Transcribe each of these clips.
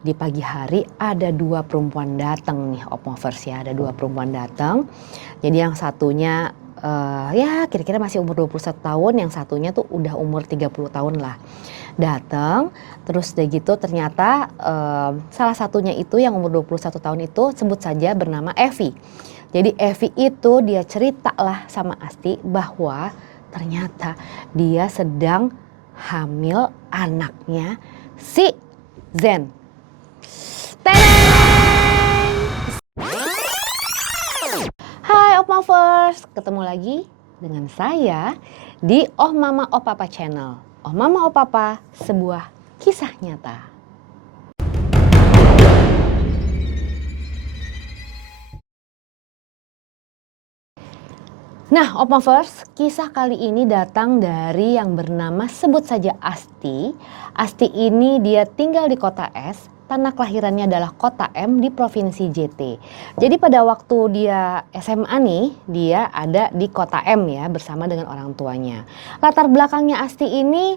di pagi hari ada dua perempuan datang nih, Opmovers ya, ada dua perempuan datang. Jadi yang satunya ya kira-kira masih umur 21 tahun, yang satunya tuh udah umur 30 tahun lah. Datang, terus udah gitu ternyata salah satunya itu yang umur 21 tahun itu sebut saja bernama Evi. Jadi Evi itu dia cerita lah sama Asti bahwa ternyata dia sedang hamil anaknya si Zen. Teneng! Hai Opmovers, ketemu lagi dengan saya di Oh Mama Oh Papa Channel. Oh Mama Oh Papa, sebuah kisah nyata. Nah, Opmovers, kisah kali ini datang dari yang bernama sebut saja Asti. Asti ini dia tinggal di kota S, tanah kelahirannya adalah kota M di provinsi JT. Jadi pada waktu dia SMA nih, dia ada di kota M ya bersama dengan orang tuanya. Latar belakangnya Asti ini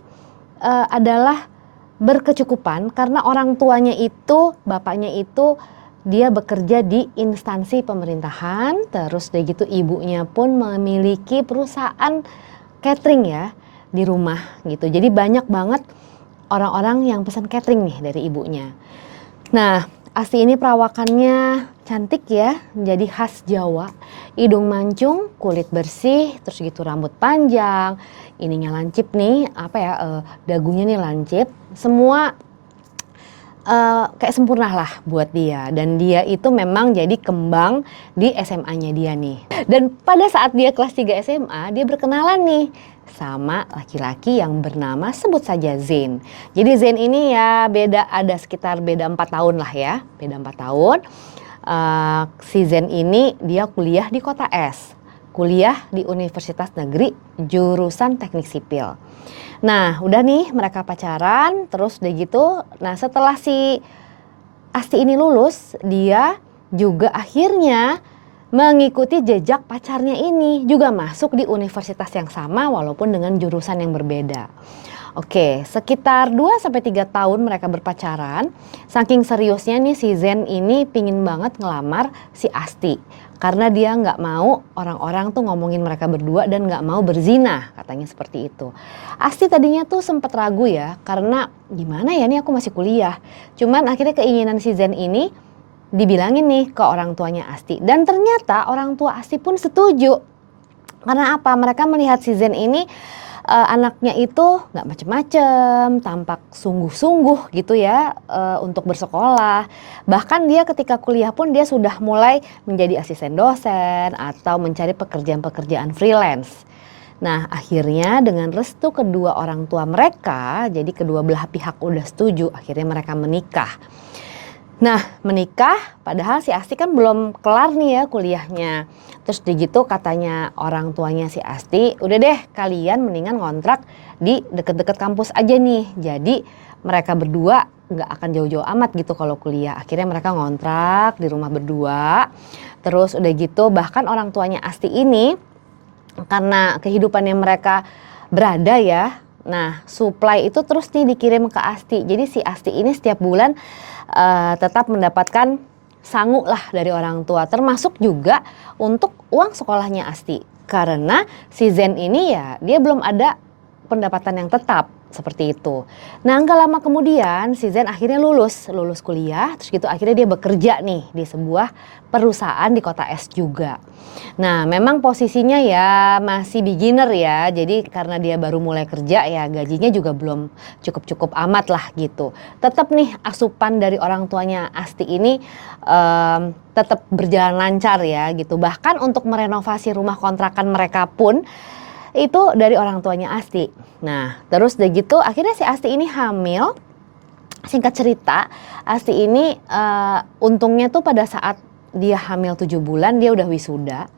adalah berkecukupan karena orang tuanya itu, bapaknya itu dia bekerja di instansi pemerintahan, terus udah gitu ibunya pun memiliki perusahaan catering ya di rumah gitu. Jadi banyak banget orang-orang yang pesan catering nih dari ibunya. Nah, Asti ini perawakannya cantik ya, jadi khas Jawa. Hidung mancung, kulit bersih, terus gitu rambut panjang, ininya lancip nih, dagunya nih lancip. Semua kayak sempurna lah buat dia, dan dia itu memang jadi kembang di SMA-nya dia nih. Dan pada saat dia kelas 3 SMA, dia berkenalan nih sama laki-laki yang bernama sebut saja Zain. Jadi Zain ini ya ada sekitar beda 4 tahun lah ya, beda 4 tahun. Si Zain ini dia kuliah di kota S, kuliah di Universitas Negeri jurusan Teknik Sipil. Nah, udah nih mereka pacaran, terus udah gitu. Nah, setelah si Asti ini lulus, dia juga akhirnya mengikuti jejak pacarnya ini, juga masuk di universitas yang sama walaupun dengan jurusan yang berbeda. Oke, sekitar 2-3 tahun mereka berpacaran. Saking seriusnya nih si Zen ini pingin banget ngelamar si Asti. Karena dia nggak mau orang-orang tuh ngomongin mereka berdua dan nggak mau berzina, katanya seperti itu. Asti tadinya tuh sempat ragu ya, karena gimana ya nih aku masih kuliah. Cuman akhirnya keinginan si Zen ini dibilangin nih ke orang tuanya Asti. Dan ternyata orang tua Asti pun setuju. Karena apa? Mereka melihat si Zen ini anaknya itu nggak macem-macem, tampak sungguh-sungguh gitu ya untuk bersekolah. Bahkan dia ketika kuliah pun dia sudah mulai menjadi asisten dosen atau mencari pekerjaan-pekerjaan freelance. Nah, akhirnya dengan restu kedua orang tua mereka, jadi kedua belah pihak udah setuju, akhirnya mereka menikah. Nah, menikah padahal si Asti kan belum kelar nih ya kuliahnya. Terus gitu katanya orang tuanya si Asti, udah deh kalian mendingan ngontrak di deket-deket kampus aja nih. Jadi mereka berdua nggak akan jauh-jauh amat gitu kalau kuliah. Akhirnya mereka ngontrak di rumah berdua. Terus udah gitu bahkan orang tuanya Asti ini karena kehidupannya mereka berada ya. Nah, supply itu terus nih dikirim ke Asti. Jadi si Asti ini setiap bulan tetap mendapatkan sangu lah dari orang tua, termasuk juga untuk uang sekolahnya Asti. Karena si Zen ini ya dia belum ada pendapatan yang tetap seperti itu. Nah, nggak lama kemudian si Zen akhirnya lulus kuliah, terus gitu akhirnya dia bekerja nih di sebuah perusahaan di kota S juga. Nah, memang posisinya ya masih beginner ya, jadi karena dia baru mulai kerja ya gajinya juga belum cukup-cukup amat lah gitu. Tetap nih asupan dari orang tuanya Asti ini tetap berjalan lancar ya gitu. Bahkan untuk merenovasi rumah kontrakan mereka pun itu dari orang tuanya Asti. Nah, terus udah gitu akhirnya si Asti ini hamil. Singkat cerita, Asti ini untungnya tuh pada saat dia hamil 7 bulan dia udah wisuda.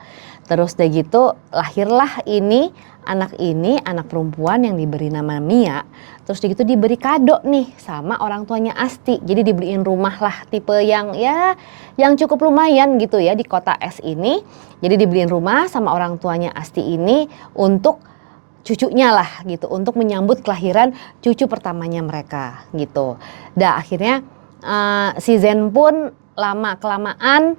Terus udah gitu lahirlah ini anak perempuan yang diberi nama Mia. Terus udah gitu diberi kado nih sama orang tuanya Asti. Jadi dibeliin rumah lah tipe yang ya yang cukup lumayan gitu ya di kota S ini. Jadi dibeliin rumah sama orang tuanya Asti ini untuk cucunya lah gitu, untuk menyambut kelahiran cucu pertamanya mereka gitu. Dan akhirnya si Zen pun lama-kelamaan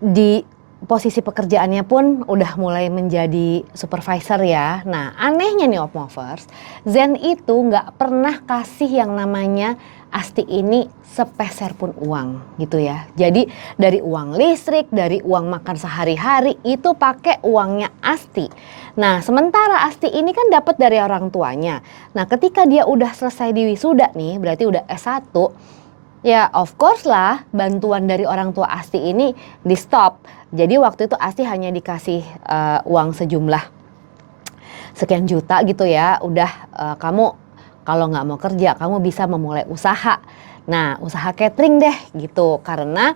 di posisi pekerjaannya pun udah mulai menjadi supervisor ya. Nah anehnya nih Opmovers, Zen itu nggak pernah kasih yang namanya Asti ini sepeser pun uang gitu ya. Jadi dari uang listrik, dari uang makan sehari-hari itu pakai uangnya Asti. Nah sementara Asti ini kan dapat dari orang tuanya. Nah ketika dia udah selesai di wisuda nih, berarti udah S1, ya of course lah bantuan dari orang tua Asti ini di stop. Jadi waktu itu Asti hanya dikasih uang sejumlah sekian juta gitu ya. Udah kamu kalau nggak mau kerja kamu bisa memulai usaha. Nah usaha catering deh gitu. Karena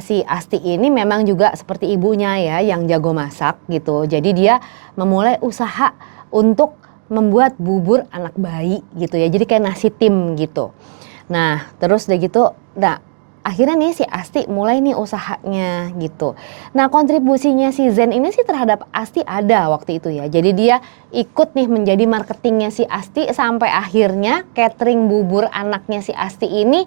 si Asti ini memang juga seperti ibunya ya yang jago masak gitu. Jadi dia memulai usaha untuk membuat bubur anak bayi gitu ya. Jadi kayak nasi tim gitu. Nah terus udah gitu, nah akhirnya nih si Asti mulai nih usahanya gitu. Nah kontribusinya si Zen ini sih terhadap Asti ada waktu itu ya. Jadi dia ikut nih menjadi marketingnya si Asti sampai akhirnya catering bubur anaknya si Asti ini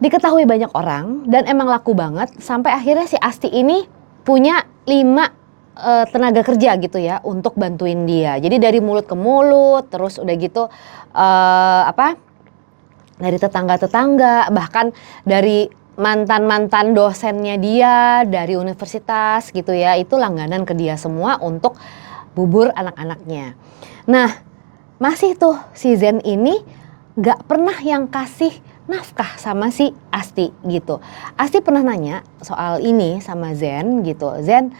diketahui banyak orang dan emang laku banget. Sampai akhirnya si Asti ini punya 5 tenaga kerja gitu ya untuk bantuin dia. Jadi dari mulut ke mulut, terus udah gitu dari tetangga-tetangga, bahkan dari mantan-mantan dosennya dia dari universitas gitu ya, itu langganan ke dia semua untuk bubur anak-anaknya. Nah masih tuh si Zen ini gak pernah yang kasih nafkah sama si Asti gitu. Asti pernah nanya soal ini sama Zen gitu, Zen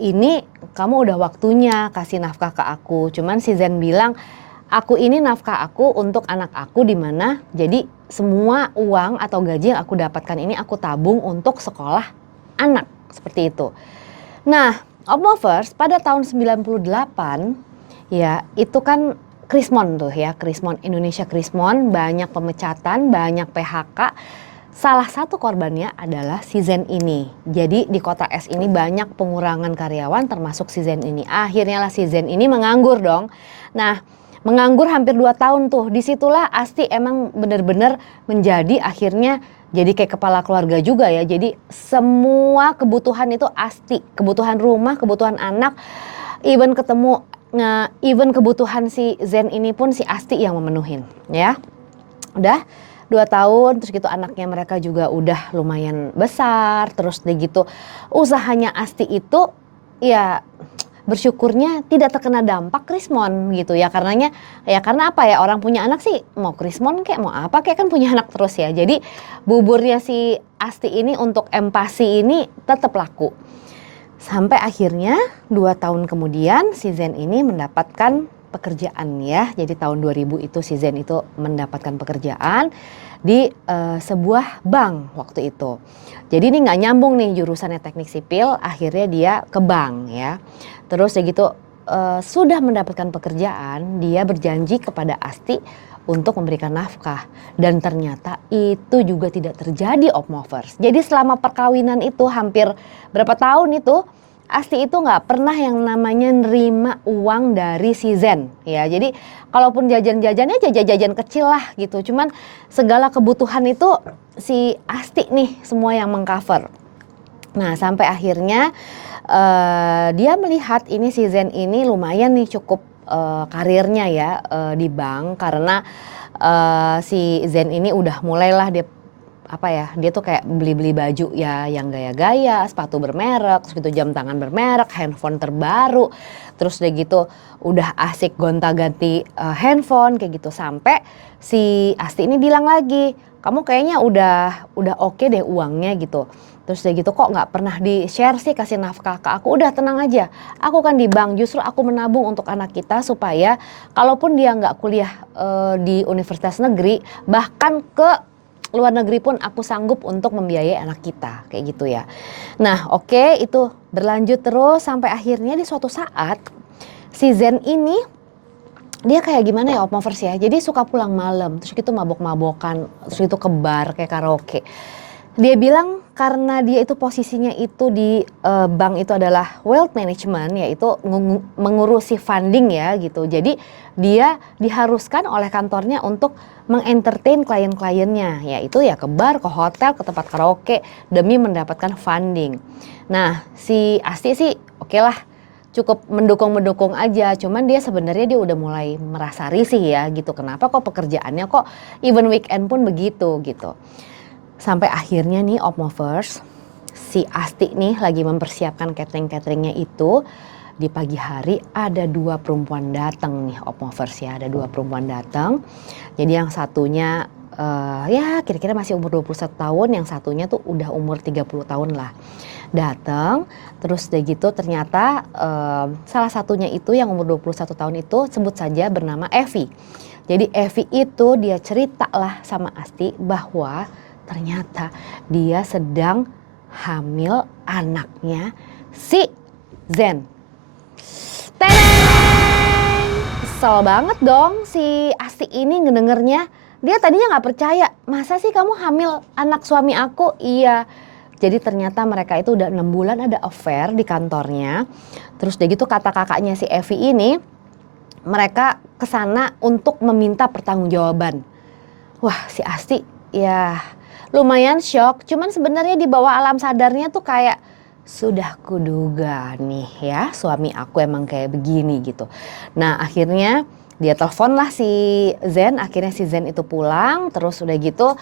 ini kamu udah waktunya kasih nafkah ke aku. Cuman si Zen bilang, aku ini nafkah aku untuk anak aku di mana jadi semua uang atau gaji yang aku dapatkan ini aku tabung untuk sekolah anak seperti itu. Nah, Opmovers pada tahun 98 ya itu kan Krismon tuh ya, Krismon Indonesia Krismon, banyak pemecatan, banyak PHK. Salah satu korbannya adalah si Zen ini. Jadi di kota S ini banyak pengurangan karyawan termasuk si Zen ini. Akhirnya lah si Zen ini menganggur dong. Nah menganggur hampir 2 tahun tuh. Disitulah Asti emang benar-benar menjadi akhirnya jadi kayak kepala keluarga juga ya. Jadi semua kebutuhan itu Asti. Kebutuhan rumah, kebutuhan anak, even kebutuhan si Zen ini pun si Asti yang memenuhin ya. Udah 2 tahun terus gitu anaknya mereka juga udah lumayan besar. Terus deh gitu usahanya Asti itu ya bersyukurnya tidak terkena dampak Krismon gitu ya. Karena apa ya, orang punya anak sih mau Krismon kayak mau apa kayak kan punya anak terus ya. Jadi buburnya si Asti ini untuk empasi ini tetap laku. Sampai akhirnya 2 tahun kemudian si Zen ini mendapatkan pekerjaan ya. Jadi tahun 2000 itu si Zen itu mendapatkan pekerjaan di sebuah bank waktu itu. Jadi ini nggak nyambung nih jurusannya teknik sipil, akhirnya dia ke bank ya. Terus ya gitu sudah mendapatkan pekerjaan, dia berjanji kepada Asti untuk memberikan nafkah. Dan ternyata itu juga tidak terjadi Opmovers. Jadi selama perkawinan itu hampir berapa tahun itu, Asti itu nggak pernah yang namanya nerima uang dari si Zen ya. Jadi kalaupun jajan-jajannya jajan kecil lah gitu. Cuman segala kebutuhan itu si Asti nih semua yang mengcover. Nah sampai akhirnya dia melihat ini si Zen ini lumayan nih cukup karirnya ya di bank. Karena si Zen ini udah mulailah dia tuh kayak beli-beli baju ya yang gaya-gaya, sepatu bermerek, terus gitu jam tangan bermerek, handphone terbaru, terus udah gitu udah asik gonta-ganti handphone kayak gitu. Sampai si Asti ini bilang lagi, kamu kayaknya udah oke deh uangnya gitu. Terus udah gitu kok nggak pernah di-share sih kasih nafkah ke aku. Udah tenang aja, aku kan di bank, justru aku menabung untuk anak kita supaya kalaupun dia nggak kuliah di universitas negeri, bahkan ke luar negeri pun aku sanggup untuk membiayai anak kita kayak gitu ya. Nah oke, itu berlanjut terus sampai akhirnya di suatu saat si Zen ini dia kayak gimana ya Opmovers ya. Jadi suka pulang malam terus gitu mabok-mabokan, terus itu ke bar kayak karaoke. Dia bilang karena dia itu posisinya itu di bank itu adalah wealth management, yaitu mengurusi funding ya gitu. Jadi dia diharuskan oleh kantornya untuk mengentertain klien-kliennya, yaitu ya ke bar, ke hotel, ke tempat karaoke demi mendapatkan funding. Nah, si Asti sih oke lah, cukup mendukung-mendukung aja, cuman dia sebenarnya dia udah mulai merasa risih ya gitu. Kenapa kok pekerjaannya kok even weekend pun begitu gitu. Sampai akhirnya nih Opmovers, si Asti nih lagi mempersiapkan catering-cateringnya itu. Di pagi hari ada 2 perempuan datang nih Opmovers ya, ada 2 perempuan datang. Jadi yang satunya ya kira-kira masih umur 21 tahun, yang satunya tuh udah umur 30 tahun lah. Datang, terus udah gitu ternyata salah satunya itu yang umur 21 tahun itu sebut saja bernama Evi. Jadi Evi itu dia cerita lah sama Asti bahwa ternyata dia sedang hamil anaknya si Zen. Teneng! Kesel banget dong si Asti ini ngedengernya. Dia tadinya gak percaya, masa sih kamu hamil anak suami aku? Iya. Jadi ternyata mereka itu udah 6 bulan ada affair di kantornya. Terus udah gitu kata kakaknya si Evi ini, mereka kesana untuk meminta pertanggungjawaban. Wah si Asti ya lumayan shock, cuman sebenarnya di bawah alam sadarnya tuh kayak sudah kuduga nih ya suami aku emang kayak begini gitu. Nah akhirnya dia telepon lah si Zen, akhirnya si Zen itu pulang, terus udah gitu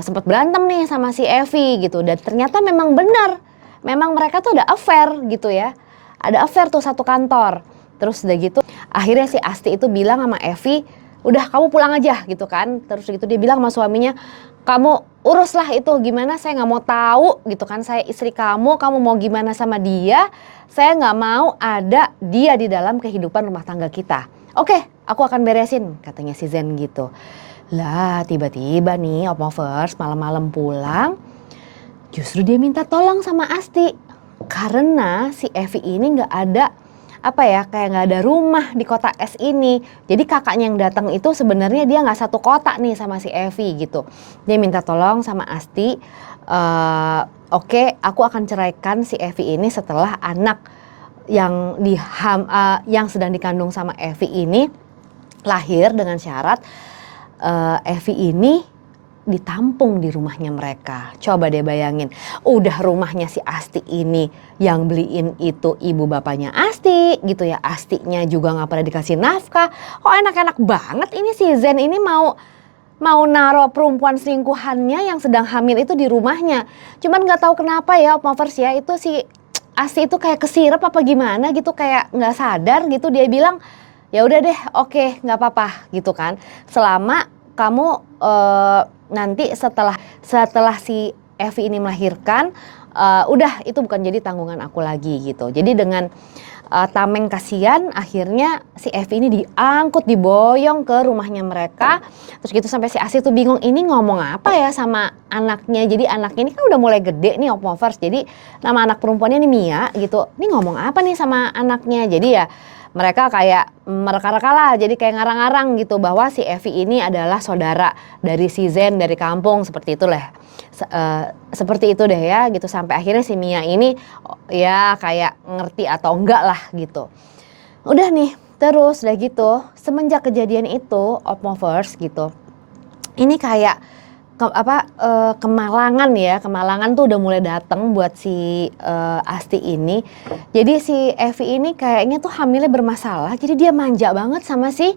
sempat berantem nih sama si Evi gitu. Dan ternyata memang benar, memang mereka tuh ada affair gitu ya. Ada affair tuh satu kantor. Terus udah gitu akhirnya si Asti itu bilang sama Evi, udah kamu pulang aja gitu kan. Terus gitu dia bilang sama suaminya, kamu uruslah itu gimana, saya nggak mau tahu gitu kan, saya istri kamu mau gimana sama dia, saya nggak mau ada dia di dalam kehidupan rumah tangga kita. Oke, aku akan beresin katanya si Zen gitu. Lah tiba-tiba nih Opmovers malam-malam pulang, justru dia minta tolong sama Asti karena si Evi ini nggak ada kayak nggak ada rumah di kota S ini. Jadi kakaknya yang datang itu sebenarnya dia nggak satu kota nih sama si Evi gitu. Dia minta tolong sama Asti, oke, aku akan ceraikan si Evi ini setelah anak yang sedang dikandung sama Evi ini lahir, dengan syarat Evi ini ditampung di rumahnya mereka. Coba deh bayangin, udah rumahnya si Asti ini yang beliin itu ibu bapaknya Asti gitu ya, Astinya juga nggak pernah dikasih nafkah. Kok enak-enak banget ini si Zen ini mau naro perempuan selingkuhannya yang sedang hamil itu di rumahnya. Cuman nggak tahu kenapa ya Opmovers ya, itu si Asti itu kayak kesirep apa gimana gitu, kayak nggak sadar gitu. Dia bilang ya udah deh, oke, nggak apa-apa gitu kan, selama kamu nanti setelah si Evi ini melahirkan, udah itu bukan jadi tanggungan aku lagi gitu. Jadi dengan tameng kasihan akhirnya si Evi ini diangkut, diboyong ke rumahnya mereka. Terus gitu sampai si Asti tuh bingung ini ngomong apa ya sama anaknya. Jadi anaknya ini kan udah mulai gede nih Opmovers. Jadi nama anak perempuannya nih Mia gitu. Ini ngomong apa nih sama anaknya. Jadi ya mereka kayak mereka-reka lah, jadi kayak ngarang-ngarang gitu bahwa si Evi ini adalah saudara dari si Zen dari kampung, seperti itu lah. Seperti itu deh ya gitu, sampai akhirnya si Mia ini ya kayak ngerti atau enggak lah gitu. Udah nih, terus udah gitu semenjak kejadian itu Opmovers gitu, ini kayak kemalangan ya, kemalangan tuh udah mulai datang buat si Asti ini. Jadi si Evi ini kayaknya tuh hamilnya bermasalah, jadi dia manja banget sama si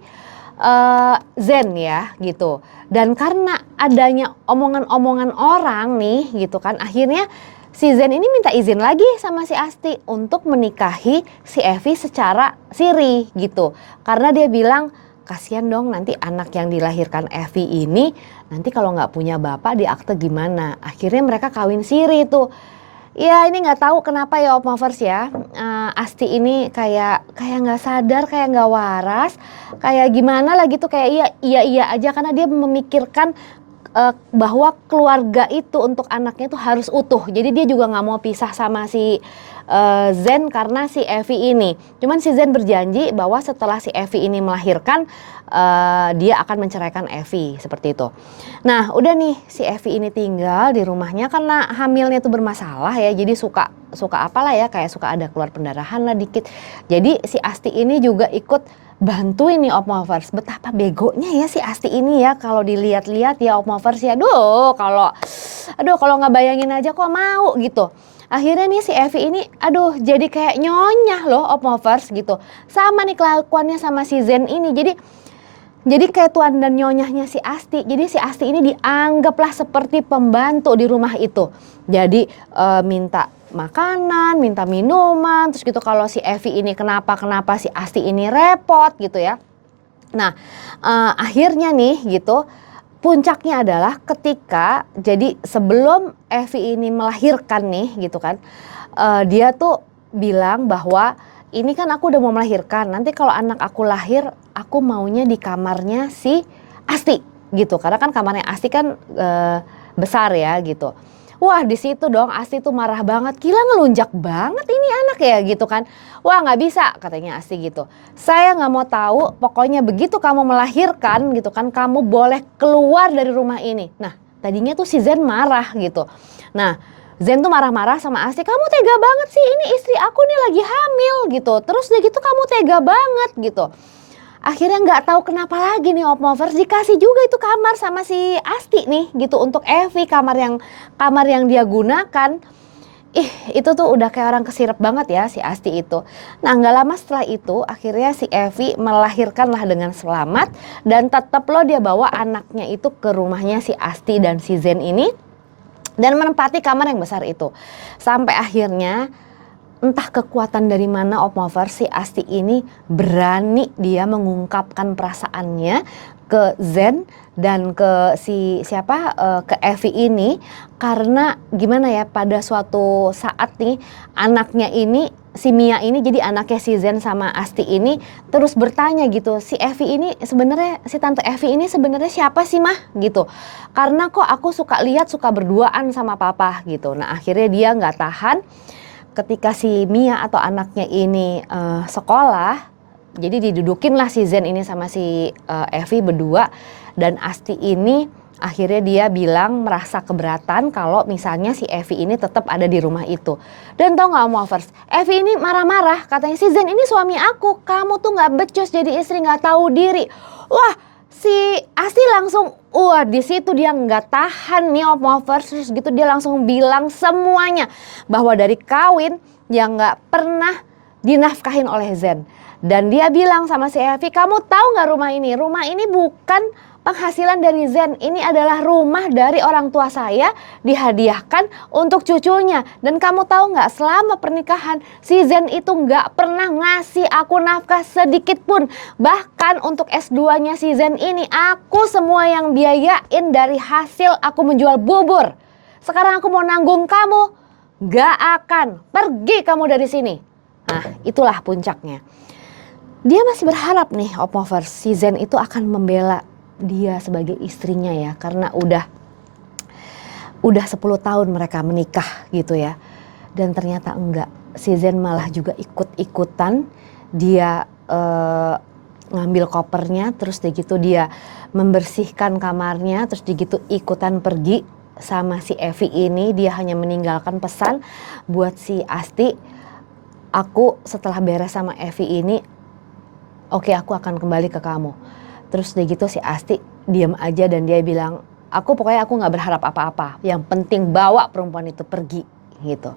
Zen ya gitu. Dan karena adanya omongan-omongan orang nih gitu kan, akhirnya si Zen ini minta izin lagi sama si Asti untuk menikahi si Evi secara siri gitu. Karena dia bilang kasihan dong nanti anak yang dilahirkan Evi ini nanti kalau nggak punya bapak di akte gimana. Akhirnya mereka kawin siri tuh. Ya ini nggak tahu kenapa ya Opmovers ya, Asti ini kayak nggak sadar, kayak nggak waras, kayak gimana lah gitu, kayak iya aja karena dia memikirkan bahwa keluarga itu untuk anaknya itu harus utuh. Jadi dia juga nggak mau pisah sama si Zen karena si Evi ini. Cuman si Zen berjanji bahwa setelah si Evi ini melahirkan dia akan menceraikan Evi, seperti itu. Nah udah nih si Evi ini tinggal di rumahnya karena hamilnya tuh bermasalah ya. Jadi suka apalah ya, kayak suka ada keluar pendarahan lah dikit. Jadi si Asti ini juga ikut bantuin nih Opmovers. Betapa begonya ya si Asti ini ya kalau dilihat-lihat ya Opmovers ya. Kalau nggak bayangin aja kok mau gitu. Akhirnya nih si Evi ini jadi kayak nyonyah loh Opmovers gitu. Sama nih kelakuannya sama si Zen ini. Jadi kayak tuan dan nyonyahnya si Asti. Jadi si Asti ini dianggaplah seperti pembantu di rumah itu. Jadi minta makanan, minta minuman, terus gitu kalau si Evi ini kenapa si Asti ini repot gitu ya. Nah akhirnya nih gitu puncaknya adalah ketika jadi sebelum Evi ini melahirkan nih gitu kan, dia tuh bilang bahwa ini kan aku udah mau melahirkan, nanti kalau anak aku lahir aku maunya di kamarnya si Asti gitu, karena kan kamarnya Asti kan besar ya gitu. Wah di situ dong Asti tuh marah banget, gila ngelunjak banget ini anak ya gitu kan. Wah nggak bisa katanya Asti gitu. Saya nggak mau tahu, pokoknya begitu kamu melahirkan gitu kan, kamu boleh keluar dari rumah ini. Nah tadinya tuh si Zen marah gitu. Nah Zen tuh marah-marah sama Asti, kamu tega banget sih, ini istri aku nih lagi hamil gitu. Terus udah gitu kamu tega banget gitu. Akhirnya nggak tahu kenapa lagi nih Opmovers dikasih juga itu kamar sama si Asti nih gitu untuk Evi, kamar yang dia gunakan. Itu tuh udah kayak orang kesirep banget ya si Asti itu. Nah nggak lama setelah itu akhirnya si Evi melahirkanlah dengan selamat dan tetap loh dia bawa anaknya itu ke rumahnya si Asti dan si Zen ini dan menempati kamar yang besar itu. Sampai akhirnya entah kekuatan dari mana Opmovers si Asti ini berani dia mengungkapkan perasaannya ke Zen dan ke ke Evi ini, karena gimana ya, pada suatu saat nih anaknya ini si Mia ini, jadi anaknya si Zen sama Asti ini terus bertanya gitu, si Evi ini sebenarnya, si tante Evi ini sebenarnya siapa sih mah gitu, karena kok aku suka lihat suka berduaan sama papa gitu. Nah akhirnya dia nggak tahan ketika si Mia atau anaknya ini sekolah, jadi didudukin lah si Zen ini sama si Evi berdua, dan Asti ini akhirnya dia bilang merasa keberatan kalau misalnya si Evi ini tetap ada di rumah itu. Dan tau gak Opmovers, Evi ini marah-marah, katanya si Zen ini suami aku, kamu tuh gak becus jadi istri, gak tahu diri. Wah si Asti langsung di situ dia nggak tahan nih Opmovers, terus gitu dia langsung bilang semuanya bahwa dari kawin yang nggak pernah dinafkahin oleh Zen. Dan dia bilang sama si Evi, kamu tahu nggak rumah ini bukan penghasilan dari Zen, ini adalah rumah dari orang tua saya dihadiahkan untuk cucunya. Dan kamu tahu nggak, selama pernikahan si Zen itu nggak pernah ngasih aku nafkah sedikit pun. Bahkan untuk S2-nya si Zen ini aku semua yang biayain dari hasil aku menjual bubur. Sekarang aku mau nanggung kamu, nggak akan, pergi kamu dari sini. Nah itulah puncaknya. Dia masih berharap nih Opmovers si Zen itu akan membela dia sebagai istrinya ya, karena udah 10 tahun mereka menikah gitu ya. Dan ternyata enggak, si Zen malah juga ikut-ikutan, dia ngambil kopernya, terus gitu dia membersihkan kamarnya, terus gitu ikutan pergi sama si Evi ini. Dia hanya meninggalkan pesan buat si Asti, aku setelah beres sama Evi ini, oke, aku akan kembali ke kamu. Terus udah gitu si Asti diam aja dan dia bilang, aku nggak berharap apa-apa, yang penting bawa perempuan itu pergi gitu.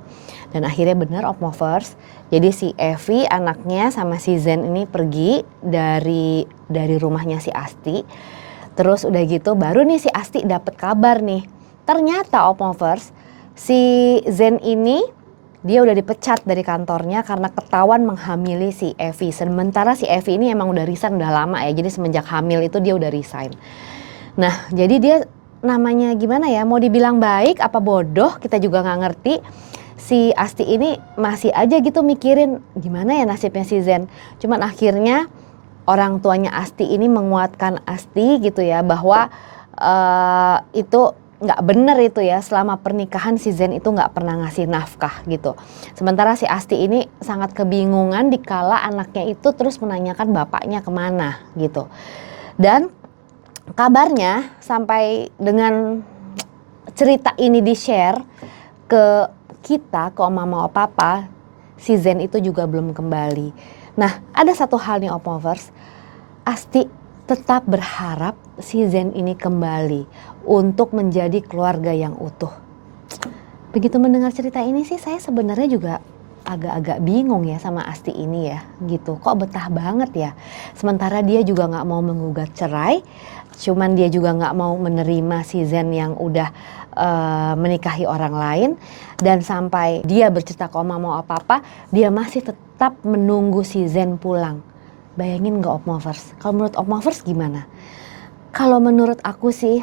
Dan akhirnya benar Opmovers, jadi si Evi anaknya sama si Zen ini pergi dari rumahnya si Asti. Terus udah gitu baru nih si Asti dapat kabar nih, ternyata Opmovers si Zen ini dia udah dipecat dari kantornya karena ketahuan menghamili si Evi. Sementara si Evi ini emang udah resign udah lama ya. Jadi semenjak hamil itu dia udah resign. Nah jadi dia namanya gimana ya, mau dibilang baik apa bodoh kita juga gak ngerti. Si Asti ini masih aja gitu mikirin gimana ya nasibnya si Zen. Cuman akhirnya orang tuanya Asti ini menguatkan Asti gitu ya, bahwa itu nggak bener itu ya, selama pernikahan si Zen itu nggak pernah ngasih nafkah gitu. Sementara si Asti ini sangat kebingungan dikala anaknya itu terus menanyakan bapaknya kemana gitu. Dan kabarnya sampai dengan cerita ini di-share ke kita, ke mama papa, si Zen itu juga belum kembali. Nah ada satu hal nih Opmovers, Asti tetap berharap si Zen ini kembali untuk menjadi keluarga yang utuh. Begitu mendengar cerita ini sih saya sebenarnya juga agak-agak bingung ya sama Asti ini ya gitu. Kok betah banget ya. Sementara dia juga gak mau menggugat cerai. Cuman dia juga gak mau menerima si Zen yang udah menikahi orang lain. Dan sampai dia bercerita ke Oma mau apa-apa, dia masih tetap menunggu si Zen pulang. Bayangin gak Opmovers? Kalau menurut Opmovers gimana? Kalau menurut aku sih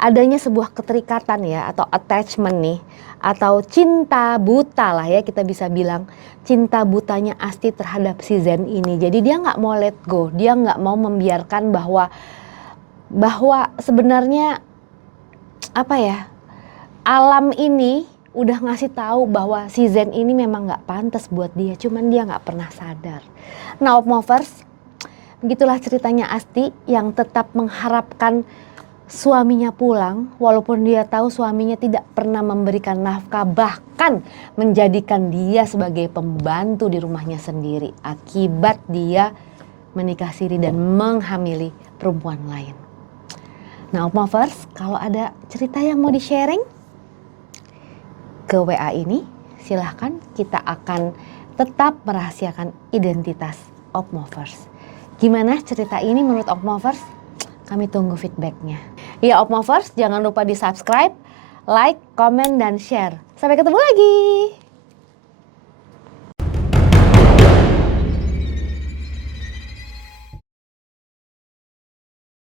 adanya sebuah keterikatan ya atau attachment nih atau cinta buta lah ya kita bisa bilang, cinta butanya Asti terhadap si Zen ini. Jadi dia nggak mau let go, dia nggak mau membiarkan bahwa sebenarnya apa ya, alam ini udah ngasih tahu bahwa si Zen ini memang nggak pantas buat dia, cuman dia nggak pernah sadar. Nah, Opmovers, begitulah ceritanya Asti yang tetap mengharapkan suaminya pulang walaupun dia tahu suaminya tidak pernah memberikan nafkah, bahkan menjadikan dia sebagai pembantu di rumahnya sendiri akibat dia menikah siri dan menghamili perempuan lain. Nah, Opmovers, kalau ada cerita yang mau di-sharing ke WA ini, silahkan, kita akan tetap merahasiakan identitas Opmovers. Gimana cerita ini menurut Opmovers? Kami tunggu feedbacknya. Ya Opmovers, jangan lupa di subscribe, like, komen, dan share. Sampai ketemu lagi.